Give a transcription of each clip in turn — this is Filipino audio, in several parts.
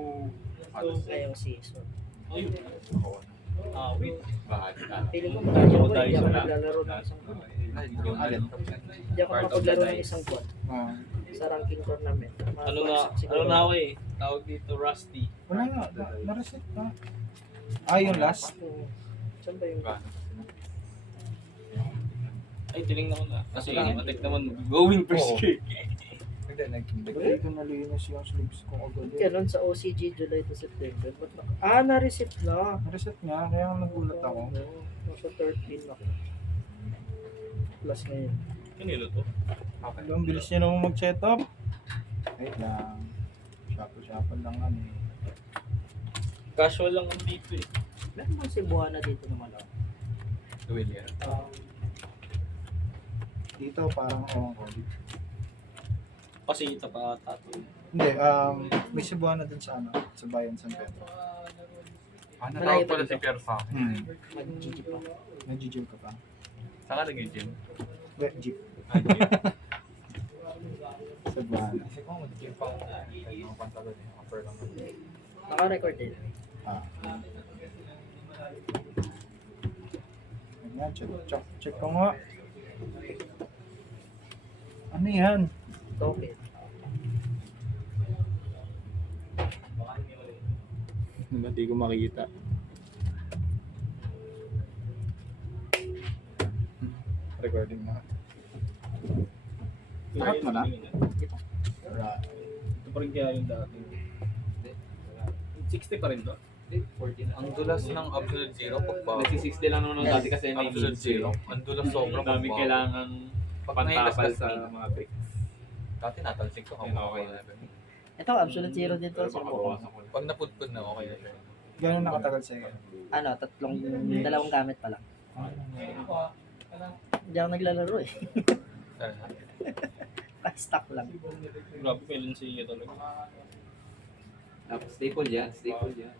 Ngayong season. Ayun. Wait. Feeling ko kaya ko, hindi ako naglalaro ng isang buwan. Alin? Hindi ako nakapaglaro ng isang buwan sa ranking tournament. Ano na ako eh. Tawag dito, Rusty. Wala nga, na-reset na. Yung last? Saan ba yung... Ay, tinignan ko na. Kasi matik naman going first kick. Hindi ko nalinis yung sleeves ko agad. Kailan sa OCG, July to September. Ba't na-reset na. Na-reset nga, kaya nagulat ako. Nasa 13 ako. Plus ngayon. Kanilo to? Hello, ang bilis niya naman mag-setup. Wait lang. Shuffle lang ano eh. Casual lang ang dito eh. Meron bang Cebuana dito naman ako? William. Dito parang ewan ko. Kasi ito pa tato. Hindi, may Cebuana din sa ano, sa Bayan San Pedro. Malayo Natawag pala pa si Pierre sa akin. Mag-GG pa. Nag-gym ka pa? Saan ka nag-gym? Wait, jeep. Cebuana. Kasi kung mag-gym pa ako, kahit mga pantalon eh, upper lang ako. Naka-record din. Ayan, check ko nga. Ano yan? Okay. Hindi ko makikita. Recording na. Lahat mo na? Right. Ito pa rin kaya yung dati. 60 pa rin to? 14. Ang dulas ng Absolute Zero pagbago. Nagsi-60 lang naman dati kasi may Absolute Zero. Ang dulas sobrang dami pagbago. kailangan Pag pantapal nailaslas sa na, mga bricks. dati natalsik ko. Yun, okay na. Ito, absolute zero din to. Pag napudpud na, okay na siya. Gano'n nakatagal sa'yo? Ano, dalawang gamit pa lang. Hindi ako naglalaro eh. Sana. Stock lang. Grabe, kailan siya talaga. Staple yan, staple yan.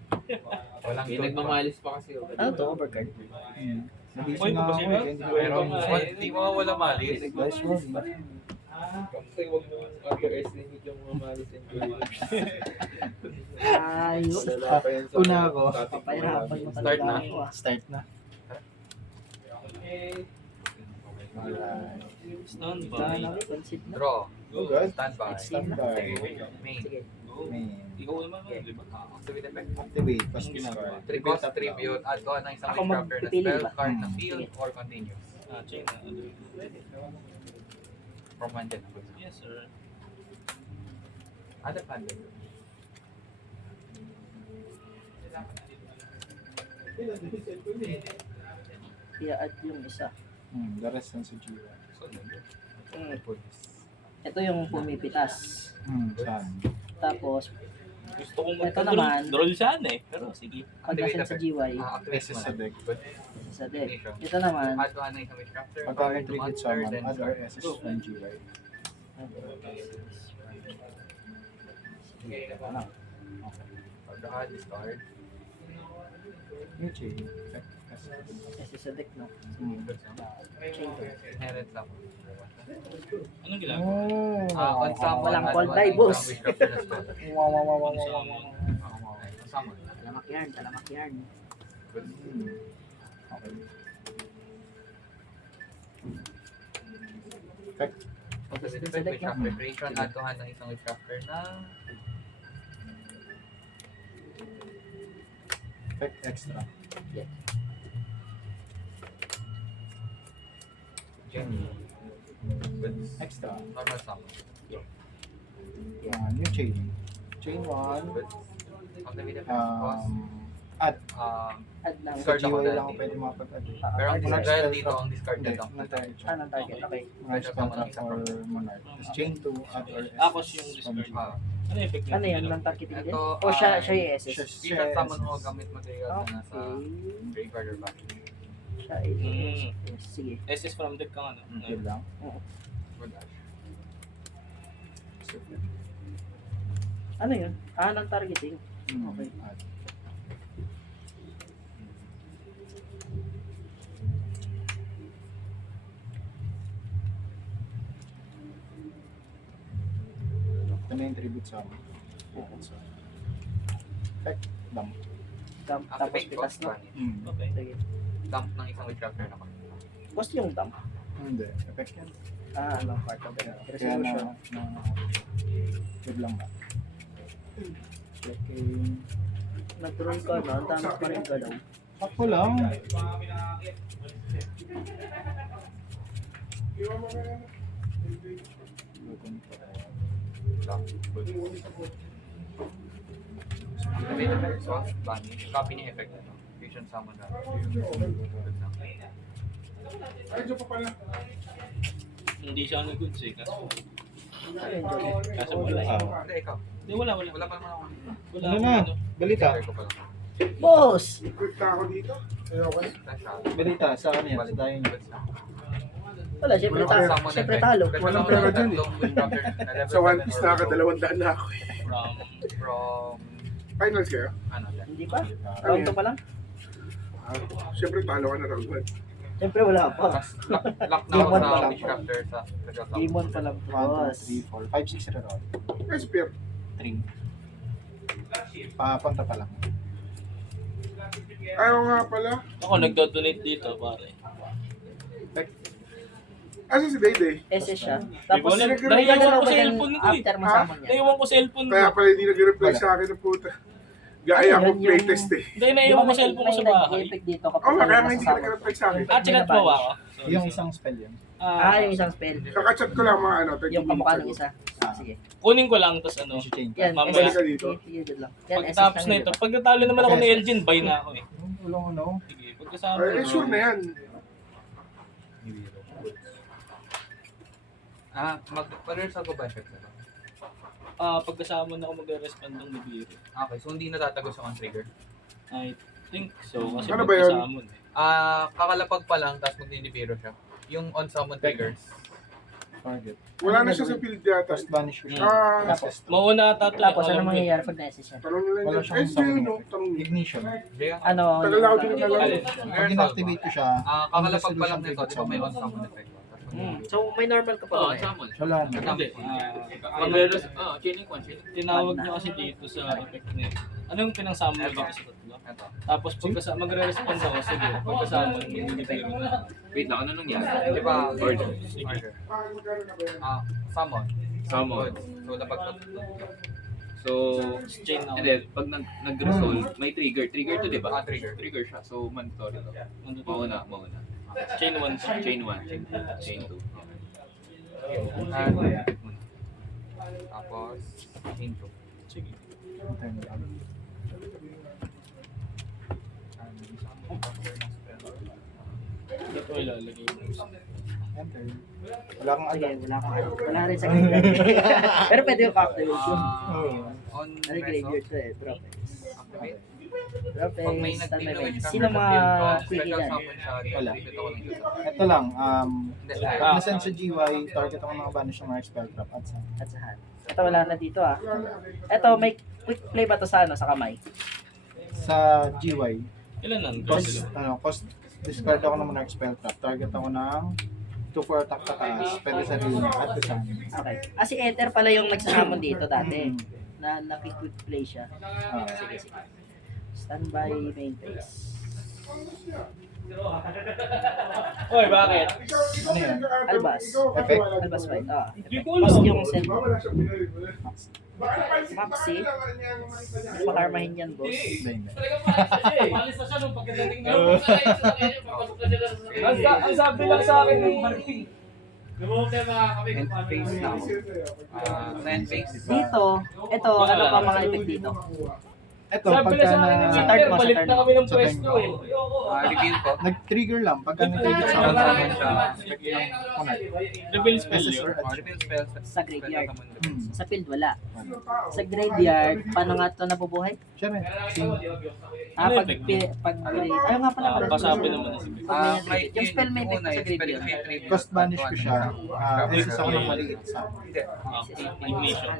Walang May nagmamalis pa kasi. Ano to, overcard? Nagising nga ako eh. Hindi ko Pero alam. hindi mo wala malis. Guys, wag. Kasi huwag mo underestimate yung mamalis and jewelers. Ayos. Una ako. Papahirapan mo Start talaga na. ako ah. Start na. Stand Dahan by. ako, consider na. Draw. Oh, guys. Stand by. Standby. Main. Sige. Go. Main. Ikaw naman, di ba? Activate effect. Activate. Pas Anong ginagawa? Cost tribute. Add ko ng isang Ako witchcrafter na magpipili spell, ba? card na Hmm. field, Sige. or continuous. Chain na. From hand din. Yes, sir. Other hand din. I-add yung isa. The rest ng Sujiwa. So, Ito yung pumipitas. Saan? Tapos, Gusto kong Ito naman. Drawl siya eh. Pero sige. pag nasan sa GY, Activate This is mo sa na. deck. sa deck. Ito naman, Add ko ng isang witchcrafter, Pagka card, nag-trigger monster, summon, then other card. SS from GY. Ano? Pagka discard. Yung chain. kasi sa deck, no? Chain to. Inherit summon. Anong ginagawa? Oh. On summon, Walang add call ko ng by isang boss. witchcrafter na spell. Wow, wow, wow, wow, Ano sa wow. mga... On summon. Talamak yarn, talamak yarn. Okay. Effect. Activate Select effect, witchcrafter creation, add ko ng isang witchcrafter na Effect extra. Jenny. Extra. Normal summon. New chain. Chain 1. Activate effect, cost. Add. Add lang. Sa Discard ako GY lang dati. ako pwede makapag-add. Pero ang Discard. dahil dito, ang discard Hindi, na lang. na-target. Anong target? Okay. Rise contract or monarch. Tapos chain 2, add or Tapos SS yung from discard. GY. Ano yung effect Ano yan? Lang targeting din? Ito, O siya yung SS? Bisa summon mo gamit material na nasa Okay. graveyard or back. Siya is... Yes, sige. SS from deck kang ano? Yun lang. Good dash. Ano yun? Ng targeting. Okay. Add. na yung tribute sa amin. Effect, dump. Dump, tapos Activate pitas, cost no? ban. Okay. Sige. Dump ng isang witchcrafter naman. Cost yung dump. Hindi, effect yan. Ano, part of the Kaya resolution. good lang ba? Okay. Nag-roll ka na, ang dami pa rin galaw. Ako lang. Dump. Good. Activate effect cost ban. Copy niya effect nito. Fusion summon na. Good na. Hindi siya nag-goods eh. Kaso, Ayun, Joy. kaso wala eh. Hindi, ikaw. Hindi, wala. Wala pa naman ako. Wala Ano akong na? ano. Balita. Checker ko pa lang. Boss! Balita, sa ano yan? Sa dayo niya. Wala, syempre, syempre talo. Walang pera dyan eh. Sa One Piece nakaka-200 na ako eh. From Finals kayo? ano dyan? Hindi pa? Round 2 pa lang? Siyempre talo ka na round 1. Syempre wala pa. Tapos lock na Game ako one sa pa lang. witchcrafter sa Regal Town. Game 1 pa lang, 1, boss. 2, 3, 4, 5, 6 reroll. Ay, spear. 3. Papunta pa lang. Ayaw nga pala. Ako nagdo-donate dito, pare. Asa si Dayday? SS siya. Tapos, Di ba, nagdalaw naiiwan ko ba sa yan cellphone nito eh. after masama niya? Naiwan ko cellphone ko. Kaya pala hindi nag-reply sa akin ng puta. Gaya Ayun, ko yung- playtest eh. Hindi, naiwan ko cellphone ko sa bahay. Nag-effect dito kapag Oo nga, kaya nga may hindi nasasama. nag-reply sa akin. Ah, chinat mo ba ako? Yung isang spell yan. Yung isang spell. Kakachat ko lang mga ano, 30 Yung kamukha ng minutes isa. Ah. Sige. Kunin ko lang, tapos ano. Isi-change Yan, ka. Mamaya. Balik ka dito. Sige, good lang. Yan, SS Pagkatapos lang na yun. ito, pag natalo naman ako ni Elgin, buy na ako eh. Walang ano. Sige, pagkasama. Ay, sure na yan. Mag-reversal ko ba effect na to? Pagkasama na ako magre-respond ng Nibiru. Okay, so hindi natatagos yung on-trigger. I think so, kasi Ano ba yun? pagkasama eh. Kakalapag pa lang, tapos magninibiro siya. Yung on-summon triggers. Target. Wala na siya sa field yata. First banish ko siya. Ah, Tapos, Mauna ata ito. Tapos, ano mangyayari pag na-SS siya? tanong nila wala yun. siyang Ay, sa'yo no, summon. tanong nila. Ignition. Ano? Tagal ako din nalaro. Pag in-activate ko siya, Kakalapag pa lang resolution nito, trigger di ba may summon. on-summon effect? So, may normal ka pa Oo, ba eh? summon. Wala na. Hindi. Chaining 1. Tinawag niya kasi dito sa effect niya. Ano yung pinang-summon mo dito sa tatlo? Ito. Tapos magre-respond ako, sige. Pagkasama, mag-Nibiru na. Wait lang, ano nangyari? Di ba? Order. Order. Ah, Summon. Summon. So, dapat So, Chain ako. and then, pag nag-resolve, may trigger. Trigger to, di ba? Trigger. Trigger siya. So, mandatory to. Nandito. Mauna. Chain 1. Chain 1, chain 2. Tapos, into. Sige. Time lang. Ito ko ilalagay mo. Enter. Wala kang Sige, agad. wala rin sa graveyard. Pero pwede yung activation. On Ano yung graveyard to eh, bro? Activate. Bro, Pag may stand nag-deal by na by. witchcraft Sino sa mga field ko, quickie special dyan? summon siya. Wala. Dito ako ng user. Ito lang, Hindi, pag nasend sa GY, target ako ng mga banish ng mga spell trap at sa At sa hand. Ito wala na dito ah. Ito, may quick play ba to sa ano, sa kamay? GY. Ilan nang? Cost discard ako ng mga spell trap. Target ako ng 2 for attack pataas. Pwede sa ring at the sun. Okay. Si Ether pala yung nagsasamon dito dati. Na naki-quick play siya. Sige, sige. Standby main phase. Oy, bakit? Ano yan? Albas. Effect? Albas white. Hindi ko Mas alam. yung send. Wala siya pinali. Maxi. Makarmahin yan, boss. Hindi. Alis na siya nung pagdating na. Ang sabi lang sa akin ni End phase now. End phase. Dito, ito, ano pa mga effect dito? Ito, Sabi pagka lang sa akin ni na... Sa Peter, third mo, sa balik third na mo. kami ng Sa pwesto third eh. Reveal ko. Nag-trigger lang. Pagka nag-trigger sa Summon akin, siya. effect ng kunat. Reveal spell SS yun. or Reveal spell. Sa graveyard. Hmm. Sa field, wala. Sa graveyard, paano nga ito nabubuhay? Siyempre, Ano Pag, effect pag, ayaw nga pala pala. Pasabi naman na si Pag may yung spell may effect sa graveyard. cost banish ko siya. SS ako ng maliit sa Hindi. Ignition.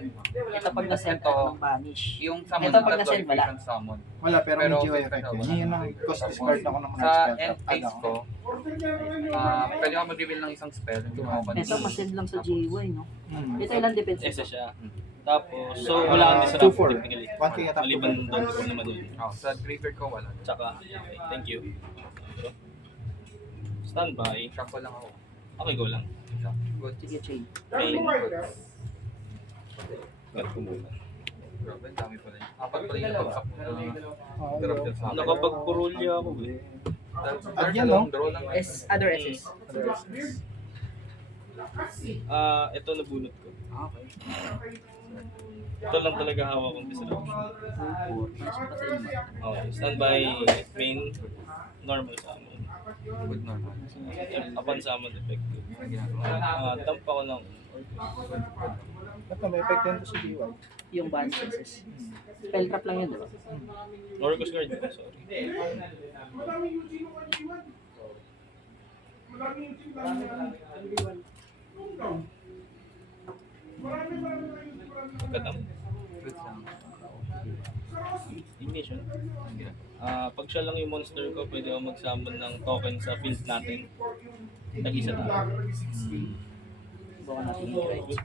Ito pag na-send Ito. ako ng banish. Yung summon Ito pag na na-send, wala. summon. Wala, pero may Pero GY effect yun. Yun ang cost discard ako ng mga Sa spell end trap. phase Add ko, ako. pwede ako mag-reveal ng isang spell. Hindi mo ako Ito, masend lang sa GY, no? Ito ilang defense? Isa siya. Tapos, so wala kang disrupt 2-4. technically. 1K attack. Maliban doon ko naman yun. Oh, sa graveyard ko wala. Tsaka, okay, thank you. Standby. Shuffle lang ako. Okay, go lang. Good. Sige, chain. Main. Ano Cut ko muna. Grabe, ang dami pala yun. Apat pala yung bagsak mo na drop Ayaw. dyan sa akin. Nakapag-purulya ako eh. At yan, no? Draw lang. Other SS. Ito nabunot ko. Okay. Ito lang talaga hawak kong disruption. Okay, standby main. Normal summon. Good normal. Upon summon effective. Ang ginagawa. Dump ako ng Ito, may effect din to sa DY. Yung band SS. Spell trap lang yun, di ba? Orcus Guard. Sorry. Kadam. Good sound. Ignition. Ang ginagawa. Pag siya lang yung monster ko, pwede ako mag-summon ng token sa field natin. Tag-isa tayo. Bukan natin yung credit.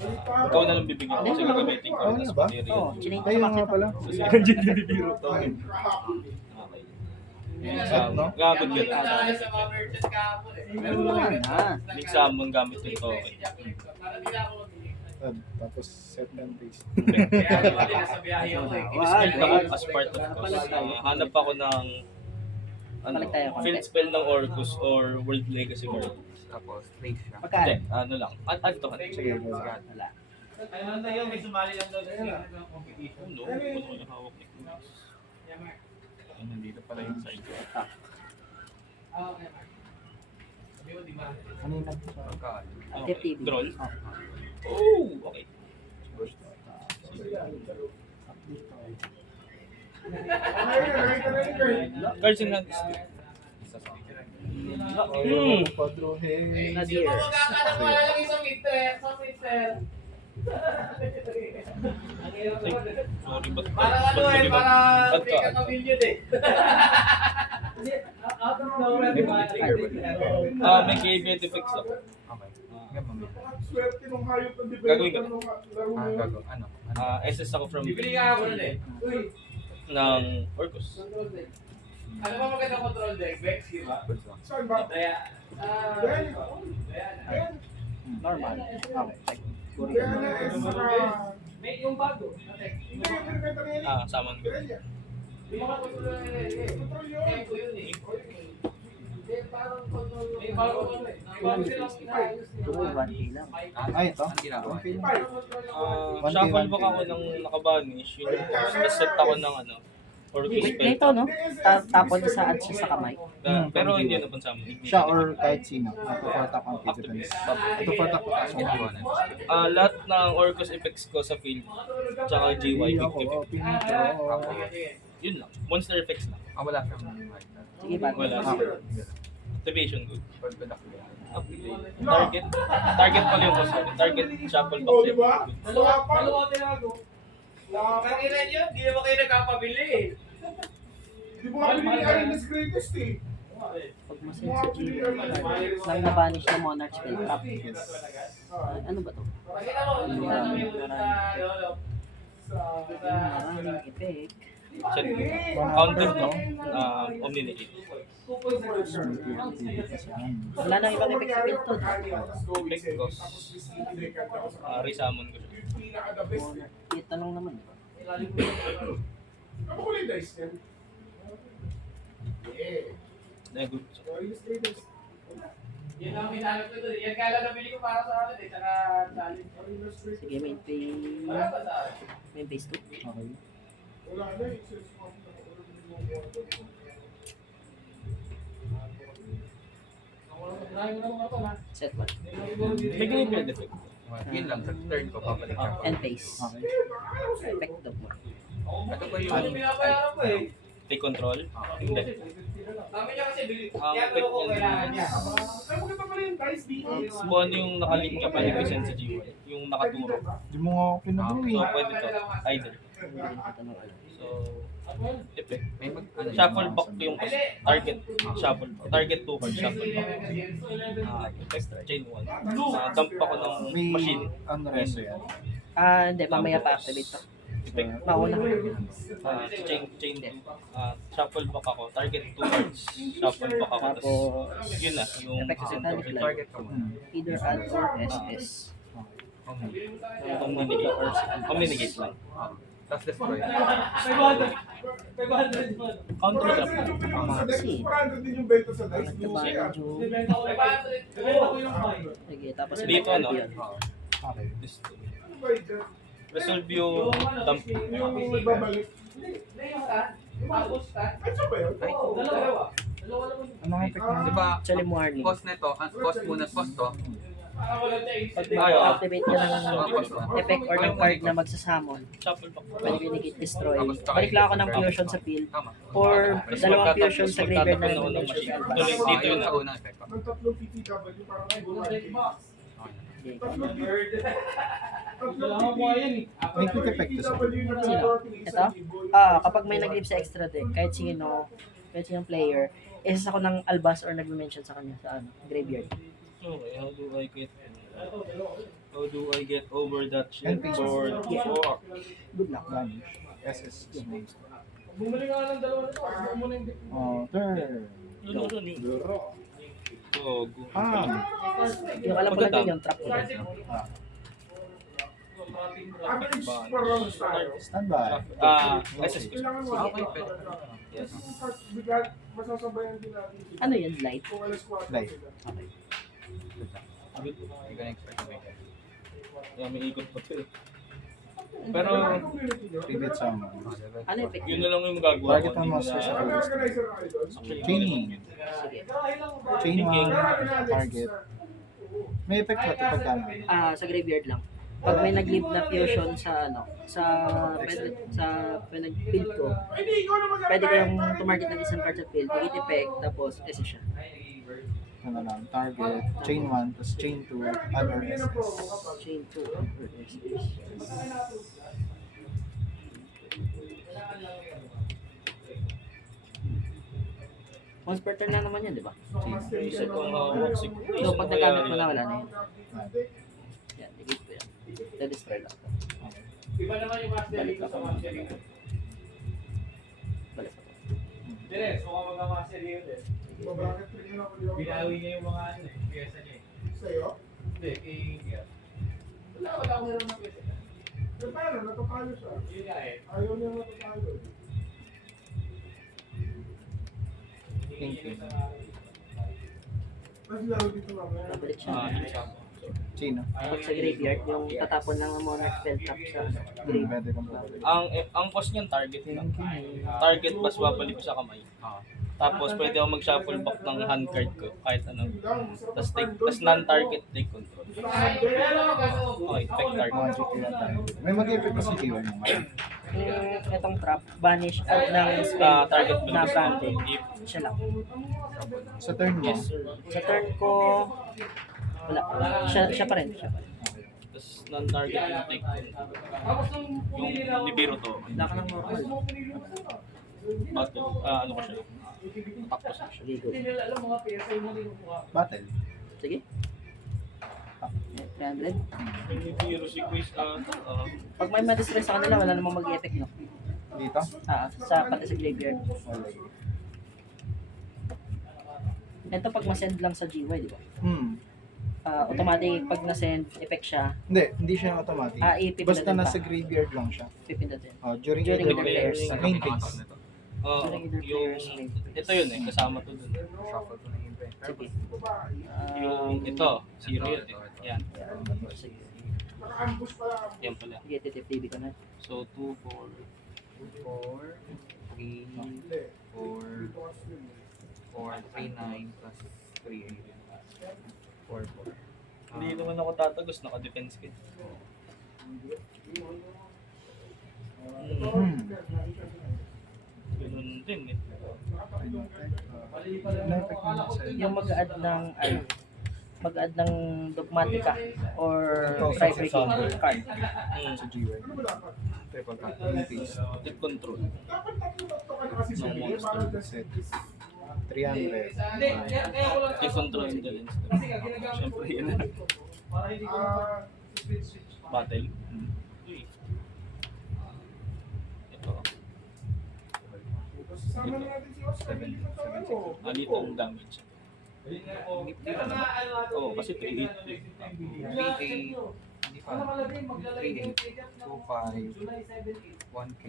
Ikaw na lang bibigyan ko kasi gagamitin ko. Oh, ano ba? Oo, chinate Ayun sa nga pala. Kasi Anjit na bibiro token. Okay. No? Gamit ka na. Meron naman, ha? Big summon gamit yung token. Tapos set and base. I-spell ako as part of cost. Hanap ako ng Balik tayo konti. field spell ng Orcus or World Legacy card. Tapos, place siya. Hindi, Magkano? ano lang. Add to hand. Sige, go. Wala. Oh no, ano yung hawak ni Kulis? Ay, nandito pala yung side. Ano yung nag- Pagka, Okay. TV. Draw. Oh, okay. Cards in hand. isa sa akin. Padro, hey. Nadir. Sorry, ba't Parang ano eh, parang Ba't ka? million eh. May caveat effects ako. Okay. Nga mamaya. Swerte nung hayop ng Gagawin ka. Gago. Ano? SS ako from Bibili nga ako nun eh. Uy, ng Orcus. ano ba maganda control deck? Vex, di ba? Good sound. Saan ba? Kaya, Ben? Ayan. Normal. Okay. Kaya na eh, saka... May yung bago. Hindi, yung pinibenta na yan. Summon ko. Kaya yan. Di ba control na eh. Control yun. Kaya ko yun eh. May bago ko eh. Bago silang inaayos nila. Ito, 1K lang. Ay, ito. Ang ginagawa. Okay lang. Shuffle back ako ng nakabanish. Yun yung tapos set ako ng ano. Orcus Wait, spell. ito, no? Tapon sa add siya sa kamay. Pero hindi na pang summon. Siya or kahit sino. Ito for attack on kids depends. Ito for attack Ang ginagawa na. Lahat ng Orcus effects ko sa field, tsaka GY, quick Ako, effect. pinito. Yun lang. Monster effects lang. Wala siyang mic. Sige, bago. Wala. Okay. Activation good. Pag badak ko. Target. Target pala yung cost. Target shuffle back. Oh, di ba? Dalawa Wala pa. dalawa tinago. Kanina nyo, di naman kayo nagkapabili eh. Di mo nga pinili Arena's greatest eh. Pag masend sa GP, lang na-banish na Monarch spell trap. Ano ba to? Pakita mo, ano yung sa lolo. Maraming effect. Check. Counter to. Omni-negate. Wala nang ibang effect sa build to. Effect cost. Resummon ko siya. Pinaka-the best eh. Ito lang naman. Ano ko yung dice niyan? Yeah. Good. Arena's greatest. Yan ang hinanap ko doon. Yan kaya lang nabili ko para sa akin eh. Tsaka challenge. Arena's greatest. Sige, main phase. Wala ba sa akin? Main phase 2. Okay. Wala na eh. Set 1. May graveyard effect. Yun lang. Sa turn ko, papalik siya. End phase. Okay. Effect of more. Ito ba Ano yung... binabayaran ko eh. Take control. Hindi. Sabi niya kasi bili. Ang Kaya effect ko kailangan niya. Ay, maganda pala yung dice dito. Kung ano yung nakalink niya pala yung sa GY. Yung nakaturo. Di mo nga ako pinag So, pwede to. Either. So, effect. May ano Shuffle back yung target. Shuffle. Target 2 card. Shuffle back. Effect. Chain 1. Dump ako ng May machine. ano reso yan. Hindi, mamaya pa activate to. Effect. Mauna. Chain 2. Shuffle back ako. Target 2 cards. Shuffle back ako. Tapos, Tapos, yun na. Yung effect sa Titanic Light. target ka mo. Either add or SS. communicate lang. Tapos destroy. Counter trap. Maxi. 400 din yung benta sa dice. Nagtabayan yung... Sige, tapos Dito, ano? yun. Okay. Resolve yung dump. Babalik. Ay, siya ba yun? Anong effect mo? Di ba, Actually, warning. cost nito, cost muna, cost to. Pag activate ka ng effect or ng card na magsasamon, Shuffle back. pwede pinigit destroy. Balik lang ako ng fusion sa field. Tama. Or Tapos dalawang magtatapos- fusion sa graveyard na magtatapos ako ng dimension machine. albas. Tuloy dito yun. Yung sa unang effect. Ng tatlong PTW, parang ay buwan. Okay. May quick effect to sa Sino? Ito? Kapag may nag-leave sa extra deck, kahit sinong player, isa ako ng albas or nag-mention sa kanya sa graveyard. Okay, how do I get over that shit? And peace. Or Good luck. Vanish. SS. Bumalik ka ng dalawa na to. Huwag mo na yung deck. Oh, turn. Duro. Oh, Yung alam ko lang yun, yung trap ko. Average per round tayo. Standby. SS ko. Kailangan mo. Okay, pwede. Yes. Bigla, masasabayan din natin. Ano yun, light? Kung alas 4 Light. sila. Hindi ko na-expect na may Yeah, may ikot pa to eh. Pero, Tribute summon. Ano effect yun yun? na lang yung magagawa Target ang monster sa Ano first. organizer na kayo doon? Chaining. Sige. Chain 1. Target. May effect ba ito pagka Sa graveyard lang. Pag may nag-leave na fusion sa nag-build ko, Hindi, ikaw na mag- pwede kayong tumarget ng isang card sa field, hit effect, tapos SS siya. ano lang, target, chain 1, tapos chain 2, add or SS. Chain 2 or SS. Once per turn lang naman yan, di ba? isa kong hawak siguro. So, pag nagamit mo na, wala na yun. Yan, negate ko yan. Na-destroy lang. Iba naman yung master Balik dito ako. sa master dito. Balik ako. Dire, mukhang mag-master dito eh. Babracket trick na ako dito. Binawi niya yung mga ano eh, pyesa niya eh. Sa'yo? Hindi, kay Kier. Wala akong meron ng pyesa. Eh, paano? Natatalo siya. Yun nga eh. Ayaw niya matatalo. Thank you. Mas laro dito mamaya. Babalik siya. Sino? Pag sa graveyard, yung tatapon ng monarch spell trap sa graveyard. Pwede kang babalik. Ang cost niyan target lang. Target pas babalik ko sa kamay. Tapos pwede ako mag-shuffle back ng hand card ko kahit ano. Tapos non-target take control. Okay, effect target. Magic yan tayo. May mag-effect kasi G1 mo ngayon. Itong trap, banish out ng spell Target na blocks. bante. Siya lang. Sa turn mo, Yes sir. Sa turn ko, wala. Siya pa rin. Siya pa rin. Tapos non-target yung take control. Yung libero to. Wala ka ng normal. Battle. Ano ko siya? Tapos na siya. Sige, go. Hindi nila alam mga pyesa yung mga kinukuha. battle. Sige. 300. Yung libero si Quiz Pag may ma-distress sa kanila, wala namang mag-effect, no? Dito? Pati sa graveyard. Wala. Ito pag ma-send lang sa GY, di ba? Hmm. Automatic, pag na-send, effect siya, Hindi siya automatic. ipipindutin Basta pa. nasa graveyard lang siya. Pipindutin. During During either the players. main phase. During either yung players main. ito yun eh, kasama to dun. Shuffle ko na yung event. Sige. Yung ito, zero yun eh. Yan, Sige. Naka-ambush pala. yan pala. Sige, titip-tv ko na. So 2, 4, 4, 3, 4, 4, 3, 9, plus 3, 8. 4, 4. Hindi naman ako tatagos, naka-defense kit. Ganun din eh. Na-effect mo na sa Yung mag-add ng, mag-add ng Dogmatica or Oh, Tri-Freaking card. Sa GY. Triple tap. Tip control. Dapat tatlo-tatlo ka na kasi sa No video monster para set. 300. Tip control and the Siyempre, yun na. Battle. Ito. Sama na natin si Oscar. Hindi pa to, ano. Alit ang damage. Oo, kasi 3 hit. 3K. Hindi pa. 3K. 2.5. 1K.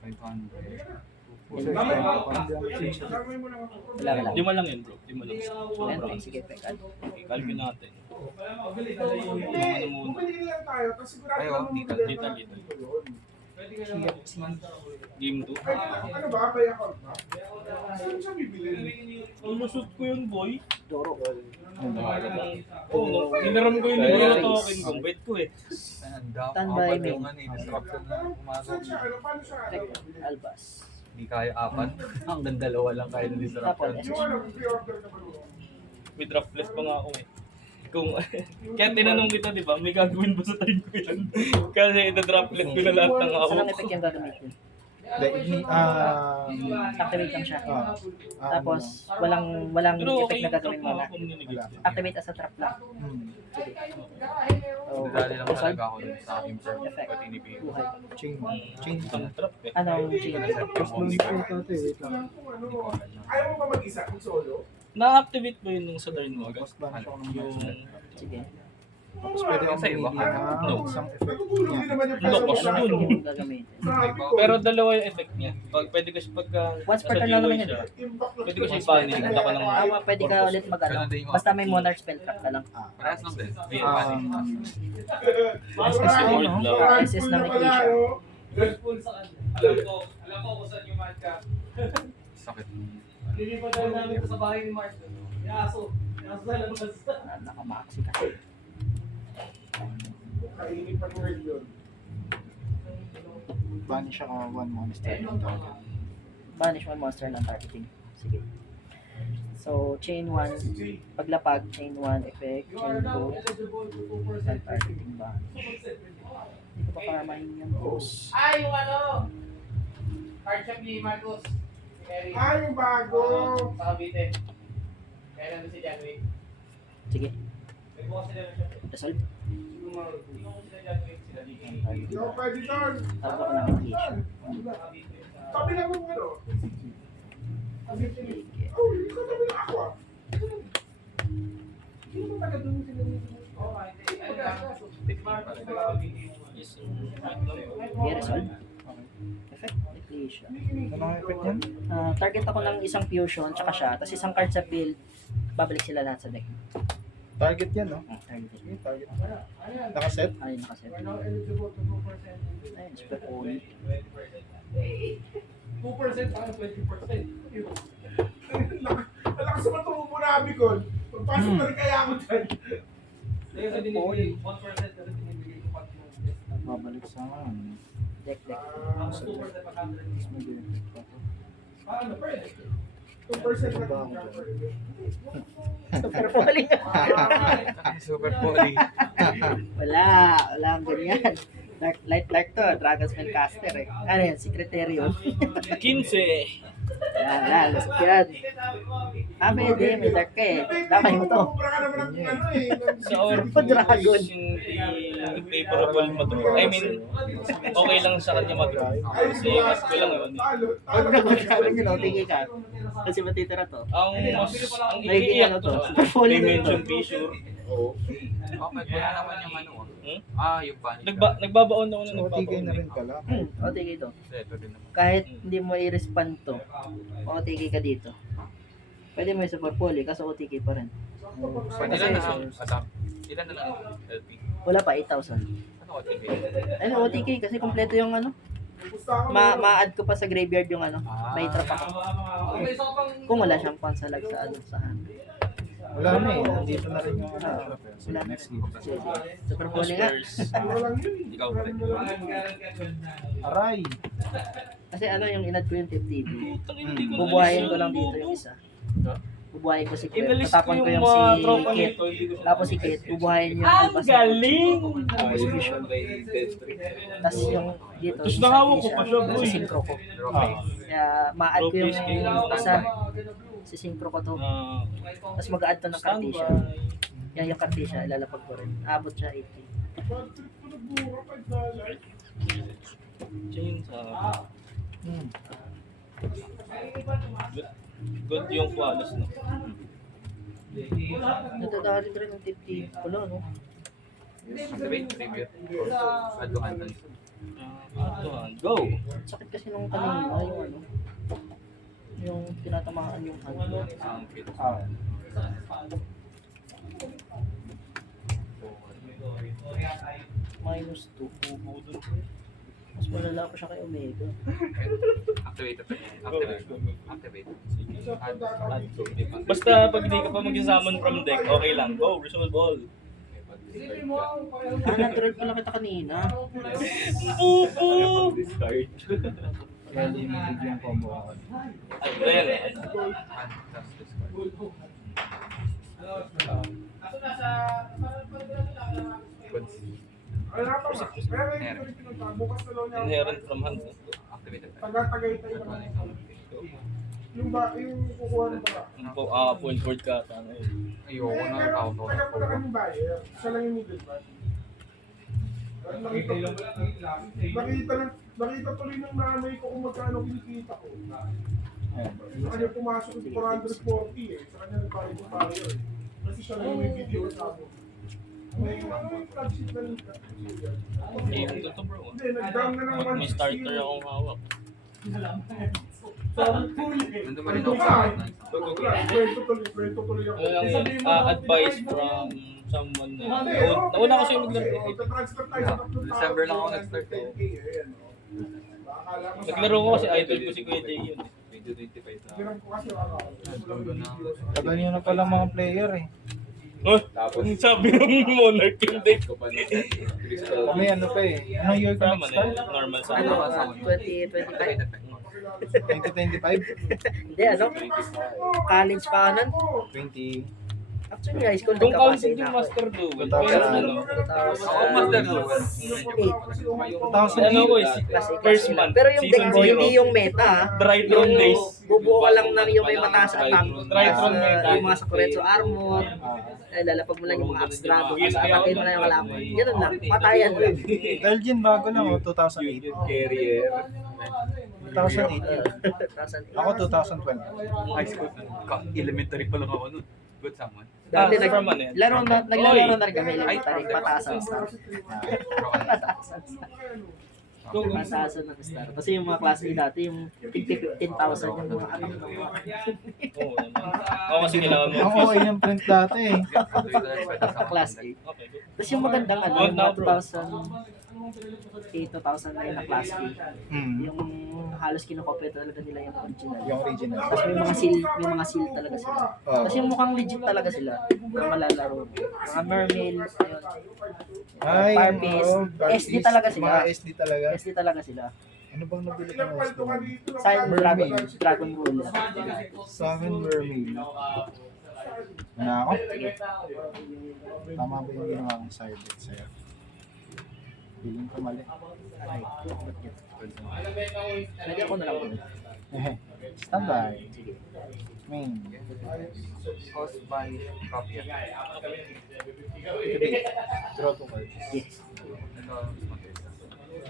500. Gagawin mo lang ako. Wala. Di mo lang yun, bro. Di mo lang. Ayan, Sobrang. sige, pekad. Kalpin natin. Hindi, Ano muna? bumili lang tayo. Kasi sigurado Ayo, naman dito, maganda. dito. Game 2. Ano ba? By account ba? Saan siya bibili? Ulusot ko yun, boy. Doro. Oo, hinaram ko yun yung token ko. Bet ko eh. Standby main. Disruption na umaga. Saan siya? Ano? Paano siya? Albas. Hindi kaya 4. Hanggang 2 lang kaya ng Tapos, disruption. Yung ano, pre-order ka ba mo? May dropless pa nga ako eh. Kung, kaya tinanong kita, di ba, may gagawin ba sa time ko yan? Kasi ita-droplet ko na lahat ng saan ako. ang effect yung gagamitin? Activate lang siya. Tapos, walang Pero effect okay na yung gagawin trap mo na. ako communicate. Activate as a trap lang. So, Dali lang result, talaga ako dun sa aking firm. Effect. Pati ni Pio. buhay. Chain. Chain ang trap eh. Anong chain? Wait lang. Ayaw mo ba mag-isa kung solo? Na-activate ba yun nung sa turn mo? Boss banish ako ng Yung monster. Sige. Tapos pwede akong Sa'yo ba? mamili No. ng isang effect Natutulog din naman yung Lock pasa mo off sa yun. Yung gagamitin. Sabi ko, pero dalawa yung effect niya. Pag pwede ko siya pagka Once per nasa turn lang GUI naman yun. siya, impact pwede ko siya i-banish. Hindi ako ng Pwede ka ulit mag-ano. Ganun din yung Basta may monarch spell trap ka lang. Parehas lang din. May Um, SS word lang. SS ng equation. sakit. Nakamaxi kasi. Kainit ang word yun. banish ako one monster ng target. Banish one monster ng targeting. Sige. So, chain 1, paglapag, chain 1, effect, chain 2, and targeting banish. Hindi ko pa para mahingi yung boss. Ay, yung ano! Card shop ni Marcos. Eric. Yung bago. Sa Cavite. Kaya nandun si John Wick. Sige. Nagbukas sila ng shop. Resolve. Yung sila John Wick, sila dito. Hindi ako pwede doon. Tawag ako ng application. Tabi lang yung ano. Sige. Oh, hindi ko tabi lang ako ah. Hindi mo taga doon sila dito. Oo, hindi. Ayun lang. Yes, wait lang. Okay, resolve. Effect, application. Anong effect yan? Target ako ng isang fusion, tsaka siya, tapos isang card sa field, babalik sila lahat sa deck. Target yan, no? Target. Okay, target. Nakaset? Ayun, nakaset. Ayun, super cool. 2% para 20%. Alakas sa matumo mo na, Bicol. Pagpasok na rin kaya ako dyan. Kaya sa binibigay, 1% kasi binibigay ko pati yung best na. Babalik sa Deck. Tapos 2% pa 100. mas may benefit pa to. Ano, pwede. 2% na Ba ako lang. Super falling. Super poly. Walang ganyan. Light to, Dragon Spellcaster eh. Ano yan, Secretarian. 15. Yan, lusok yan. Pwede, may dark ka eh. Tama mo to. Kumpra ka naman ng ano eh. Sa orb, Dragon. hindi favorable mag-draw. I mean, okay lang sa kanya mag-draw. Kasi mas ko lang yun. Huwag na magkakaroon yun, tingin ka. Kasi matitira to. Ang May iiyak ano to, to, super falling Dimension to. Fissure. Okay, wala naman yung ano. Yung panic. Nagbabaon ako na So, OTK nagbabaon. na rin pala. OTK to. Ito din naman. Kahit hindi mo i-respond to, OTK ka dito. Pwede mo yung super poly, kaso OTK pa rin. Pwede lang na adapt. Ilan na lang LP? Wala pa, 8,000. Ano OTK? Ano, OTK kasi kompleto yung ano. Ma-add ko pa sa graveyard yung ano. May trap ako. May isa ka pang... Kung wala siyang pansalag sa ano sa hand. Wala na eh. Nandito na rin yung ano. Wala. Next game. Sige. Super poly nga. Ikaw pa rin. Aray! Kasi ano yung inad ko yung tip TV. Putang, hindi ko Bubuhayin ko na-resolve. lang dito yung isa. bubuhayin ko si Kit. Inalis ko Tatapon ko yung yung mga si tropa Kit. nito. Hindi ko Tapos si Kit, bubuhayin yung Ang Alpha galing! Tapos Vision. Tapos yung dito, Tapos yung nahawak ko sa pa siya, Asia, boy. si Synchro ko. Ah. Kaya ma-add ko yung Trophy isa. Si Synchro ko to. Ah, Tapos mag-add to ng Cartesia. standby. Yan yung Cartesia, ilalapag ko rin. Abot siya 80. Chain sa... Hmm. Good yung qualis, no? Nadadali ka rin ng 50. Wala, no? Activate, tribute. Add to hand. Go! Sakit kasi nung kanina, yung ano. Yung tinatamaan yung hand ko. Isang kit. Ah. Minus 2. Mas malala pa siya kay Omega. Activate effect. Activate. Add to. Basta pag di ka pa mag-summon from deck, okay lang. Go, resolve all. Ah, natural pala kita kanina. Discard. Kaya limited yung combo ako. Ay, ayan. Add plus discard. Goods. Wala pa ba? Pero ito rin pinunta. Bukas na lang niya. Inherent from hand. Activate effect. Taga-tagaytay ka. Yung kukuha ng pala. Point forward ka. Ano yun. Ayoko na Pero auto. taga-pala kami buyer. Siya lang yung middleman. Nakita tuloy ng nanay ko kung magkano kinikita ko. Sa kanya pumasok yung 440 eh. Sa kanya nagbayad yung buyer eh. Kasi siya lang yung may video sa ako. May flagship na rin ka. Game ko to, bro. Hindi, nag-down na ng May starter akong hawak. Nandun pa rin ako. Kwento tuloy ako. Advice from someone na nauna kasi yung maglaro. December lang ako nag-start. Naglaro ko kasi idol ko si Kuya Jay yun. Medyo 25 na. Tagal nyo na palang mga player eh. Oh, ang sabi ng Monarch yung deck. Ko pa na Kami ano pa eh. Anong year ka Tama na nag-start? yun. Normal sa Ano ba sa 2025? 2025? Hindi, ano? College pa nun. 20... Actually, high school Kung nagkapasay counting na yung ako. Master Duel, Tapos, pero ano, Ako master duel. ano ko is Classic first lang. month, Pero yung deck season mo, 0, hindi yung meta. ah. Drytron Yung days. bubuo ka lang ng yung may mataas na tank. Drytron meta. Yung mga Sakuretsu armor. Ay, lalapag mo lang yung mga abstract. Atakin mo lang yung kalaban. Ganun lang. Patayan lang. Dahil dyan bago lang oh, 2008. Carrier. 2008. Ako 2012. High school. Elementary pa lang ako nun. Good someone. Dati from ano yan? naglalaro na rin kami. Elementary, pataasan star. Pataasan star. Pataasan ng star. Kasi yung mga klase dati, yung 15,000 yung mga anak ng mga. Oo naman. Oo kasi kailangan mo. Ako ay yung print dati eh. Class A. Okay, good. Tapos yung magandang ano, yung mga 2008, 2009 na class A. Hmm. Yung halos kinokopya talaga nila yung original. Yung original. Tapos may mga seal talaga sila. Oh. Tapos yung mukhang legit talaga sila na malalaro. Mga mermaid, ayun. Ay, Fire Beast. SD talaga sila. Mga SD talaga. SD talaga sila. Ano bang nabili ko ng SD? Sign Dragon Ball. Seven Mermaid. Ano ako? Tama ba yung ginawa kong side bet sa'yo? Feeling ko mali. Aray, ba't yan? Pwede ako na lang po. Standby. Sige. Main. Cost by copy. Draw to card. Yes. Ito,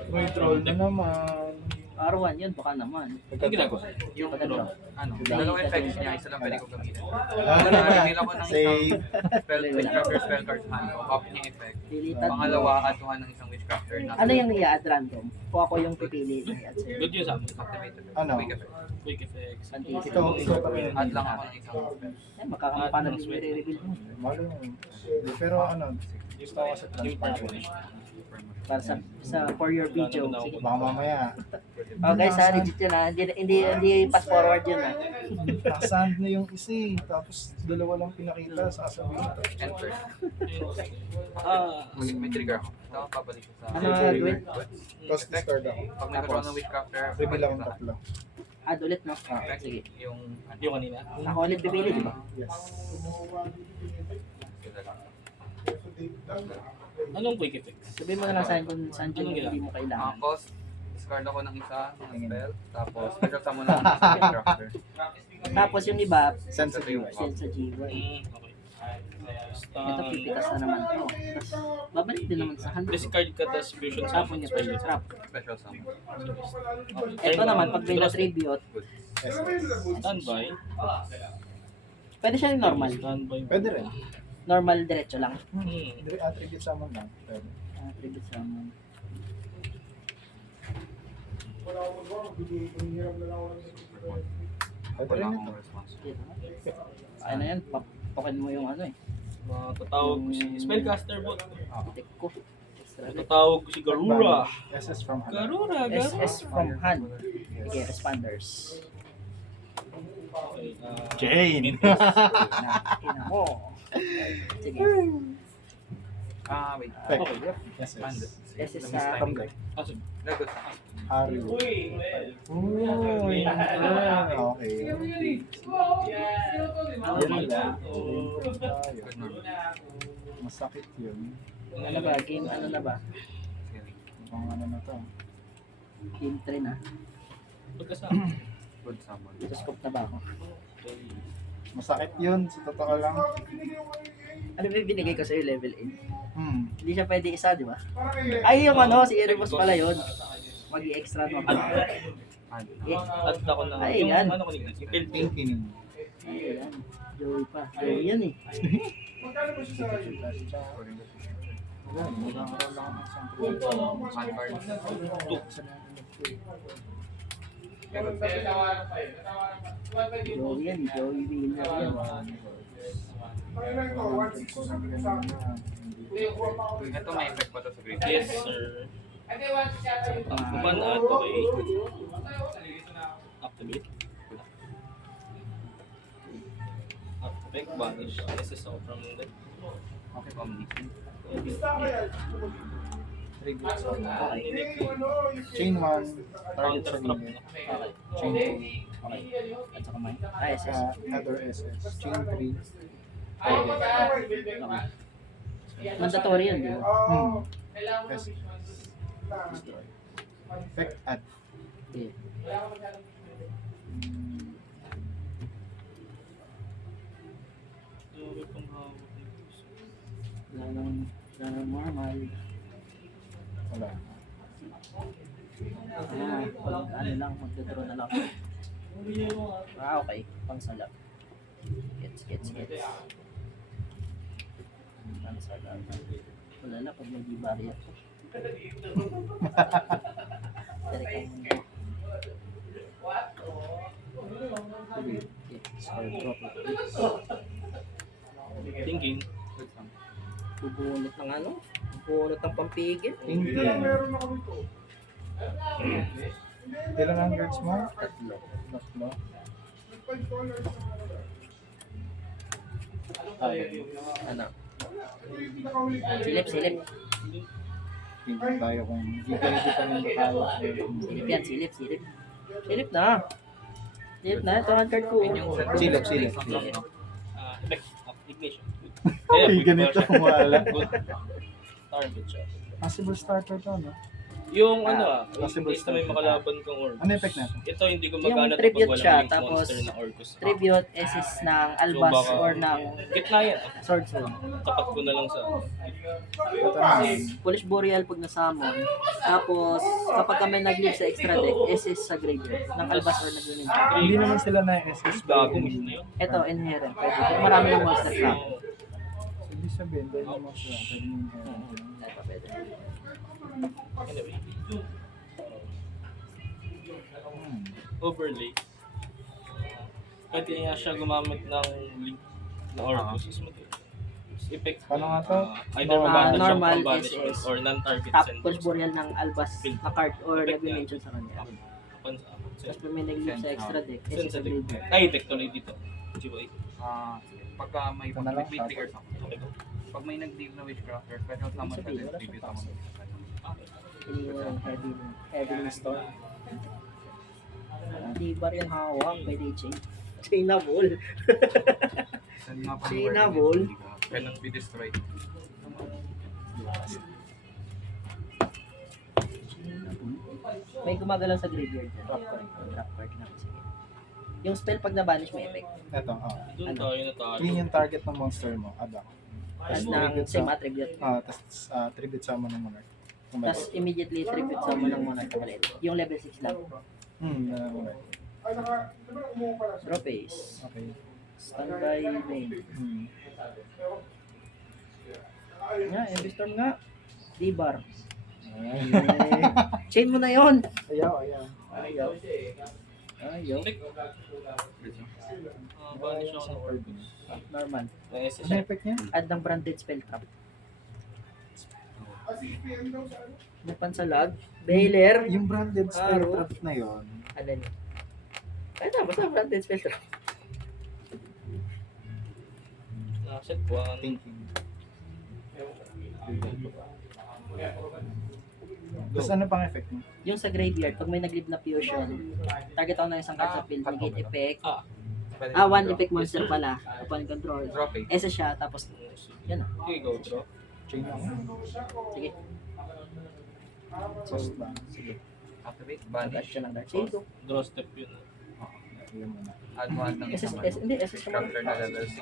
May troll na naman. R1 yun, baka naman. Ang ginagawa? yung Pagka-draw. ano, dalawang effects niya, isa lang pwede ko gamitin. Ah, Nag-reveal ako ng isang Save. witchcrafter spell card hand ko, copy niya effect. Pilitan mo. Pangalawa, atuhan ng isang witchcrafter na Ano yung i-add random? Kung ako yung pipili na i-add sa'yo. Good yun sa amin. activated. Ano? Quick effect. Quick effects. Ikaw pa rin. Add lang ako ng isang spell. Ay, makakampa na din i-reveal mo. Malo yun. Pero ano, gusto ko sa transfer. Para for your video. Sige. Baka mamaya. Oh guys, legit yun ha. Hindi pass forward yun ha. Nakasand na yung isa eh. Tapos dalawa lang pinakita. Sasabihin ito. Enter. May May trigger ako. Tapos babalik siya sa... Ano gagawin? Tapos discard ako. Pag nagkaroon ng witchcrafter, Reveal babalik akong sa tatlo. Add ulit, no? Sige. Yung Yung kanina. Ako ulit pipili, di ba? Yes. Anong quick effects? Sabihin mo na lang sa akin kung saan dyan Anong yung hindi mo kailangan. Tapos, discard ako ng isa, ng spell. Tapos, special summon ako ng Spirit Crafter. Tapos yung iba, Sensitive. send sa GY. Okay. Ito pipitas na naman to. Tapos babalik din naman sa hand. Discard ka, tapos fusion Tapon summon. niya special trap. Special summon. Ito naman, pag may na-tribute, Standby. pwede siya yung normal. Standby. Pwede rin. Normal diretso lang. Attribute summon lang. Pwede. Tribute summon. Wala akong magawa, hiram na lang ako ng Pwede Wala rin akong ito. response. Ano yan, papakin mo yung ano eh. Matatawag ko si Spellcaster bot. Pitik ko. Extra deck. Matatawag ko si Garura. SS from hand. Garura, SS from hand. Okay, responders. Okay, Jane! Ina mo. Sige. Wait. Effect. SS. Bandit. SS Miss sa... time. Ah, sige. Lagos. Harry. Uy! Okay. Yan lang. Good normal. Masakit yun. Ano ba? Game ano na ba? Ibang ano na to. Game 3 na. Pagkasama. Good summon. Ito scope na ba ako? Masakit yun. Sa totoo lang. Ano ba yung binigay ko sa'yo level 8? Hindi siya pwede isa, di ba? Parang Ay, yung ano, si Erebus pala yun. Mag-i-extra no. At ako na. Ay, Yung yan. ano kanina. Yung Pilpil. Thinking. Ayan. Joey pa. Joey yan eh. magkano ba siya sa akin? Wala, magkakaroon lang ng isang creature. Joey yan. Joey winner yan. Parang lang ito, 1.6 ko sabi ko sa akin. Ito may effect pa to sa green. Yes, sir. Kuman activate. Activate. Activate, banish. SSO from the... Okay, Bista kaya. Tribute summon. Okay. Hindi yung ano, yung... Chain 1. Target sa Counter-trap limit. Okay. Chain 2. Okay. At saka mine. Ah, SS. Other SS. Chain 3. Ay, magkano? Okay. Mandatory yan, di ba? Oo. SS. Destroy. Effect add. Okay. Wala lang normal. Wala. Pag ano lang, magdodraw na lang. Ah, okay. Pangsala. Gets. Pangsala. Wala na pag may di-barrier ko. Direct ang mundo. Okay, square drop. Thinking. Good summon. Bubunot ng ano? Bubunot ng pampigil. Thinking. Meron ako nito. Ilan ang guards mo? Tatlo. Tatlo. $5 sa kanila. Ano? Yung pinakahuli ko. Silip. Tingnan tayo kung gigay di pa rin tayo. Silip yan, silip. Silip na. Ito ang card ko. Silip. Effect of ignition. Ay, ganito wala. Good. Target siya. Possible starter to, no? Yung ano possible in case na may starter. makalaban kang Orcus. Ano effect natin? Ito hindi ko Yung magana tribute kapag siya, walang link tapos monster na Orcus. Tribute, SS ng Albas baka- or ng Gitna yan. Swordsman. Tapat ko na lang sa... Ito naman. Polish Boreal pag nasamon. Tapos, kapag kami nag-leave sa extra deck, SS sa graveyard. Ng Albas or nag-leave. Hindi naman sila na SS. Gago, miss na yun. Ito, inherent. Pwede. Kung marami ng monster trap. So, Ibig sabihin, dahil naman sila. Pwede mo yung Ito, pwede. anyway. Overlay. Pwede nga siya gumamit ng link na Orcus is material. Effect. Paano nga to? Either maganda siya normal from banishment SS. or non-target Top send. Polish Boreal ng Albas na card or nag-mention sa kanya. Kapan sa Tapos pag may nag-leave sa extra deck, SS sa sensitive. graveyard. Ay, tektonoy dito. GY. Sige. Pagka may Ito na lang, may trigger summon. Okay go. Pag may nag-deal na Witchcrafter, special summon ka din, tribute summon. Iniwan ng heavy storm. Dibar yung hawak, pwede chain. Chainable. Send nga pa ng Chainable. word. Cannot be destroyed. May gumagalaw sa graveyard. Drop card na. Sige. Yung spell pag na-banish may effect. Ito, Doon tayo natalo. clean yung target ng monster mo, add up. Tapos ng same attribute. Tapos tribute summon ng monarch. Tapos immediately tribute sa mo ng monarch na maliit. Yung level 6 lang. Monarch. Ay, di ba umuha pala siya? Draw phase. Okay. Standby main. Nga, Storm nga. D-bar. Chain mo na yon. Ayaw. Ayaw. Banish ako ng Orcus. Normal. Na-SS Ano siya. effect niya? Add ng branded spell trap. Ah, si PN daw sa ano? Bupan sa lag. Bailer. Yung branded spell Aro. trap na yon. Ano niya? Ay na, basta branded spell trap. Set 1. Thinking. Tapos ano pang effect niya? Yung sa graveyard, pag may nag-leave na fusion, target ako ng isang card sa field, negate effect. One effect monster pala. Upon control. Drop it. Esa siya, tapos, yan na. Sige, go, draw. Chain ako. Sige. Just ba? Sige. Activate. Bash Banish. siya ng dark. Sige, go. Draw step yun. Ayan mo na. Add 1 ng isang Hindi, SS naman. Crafter na level 6.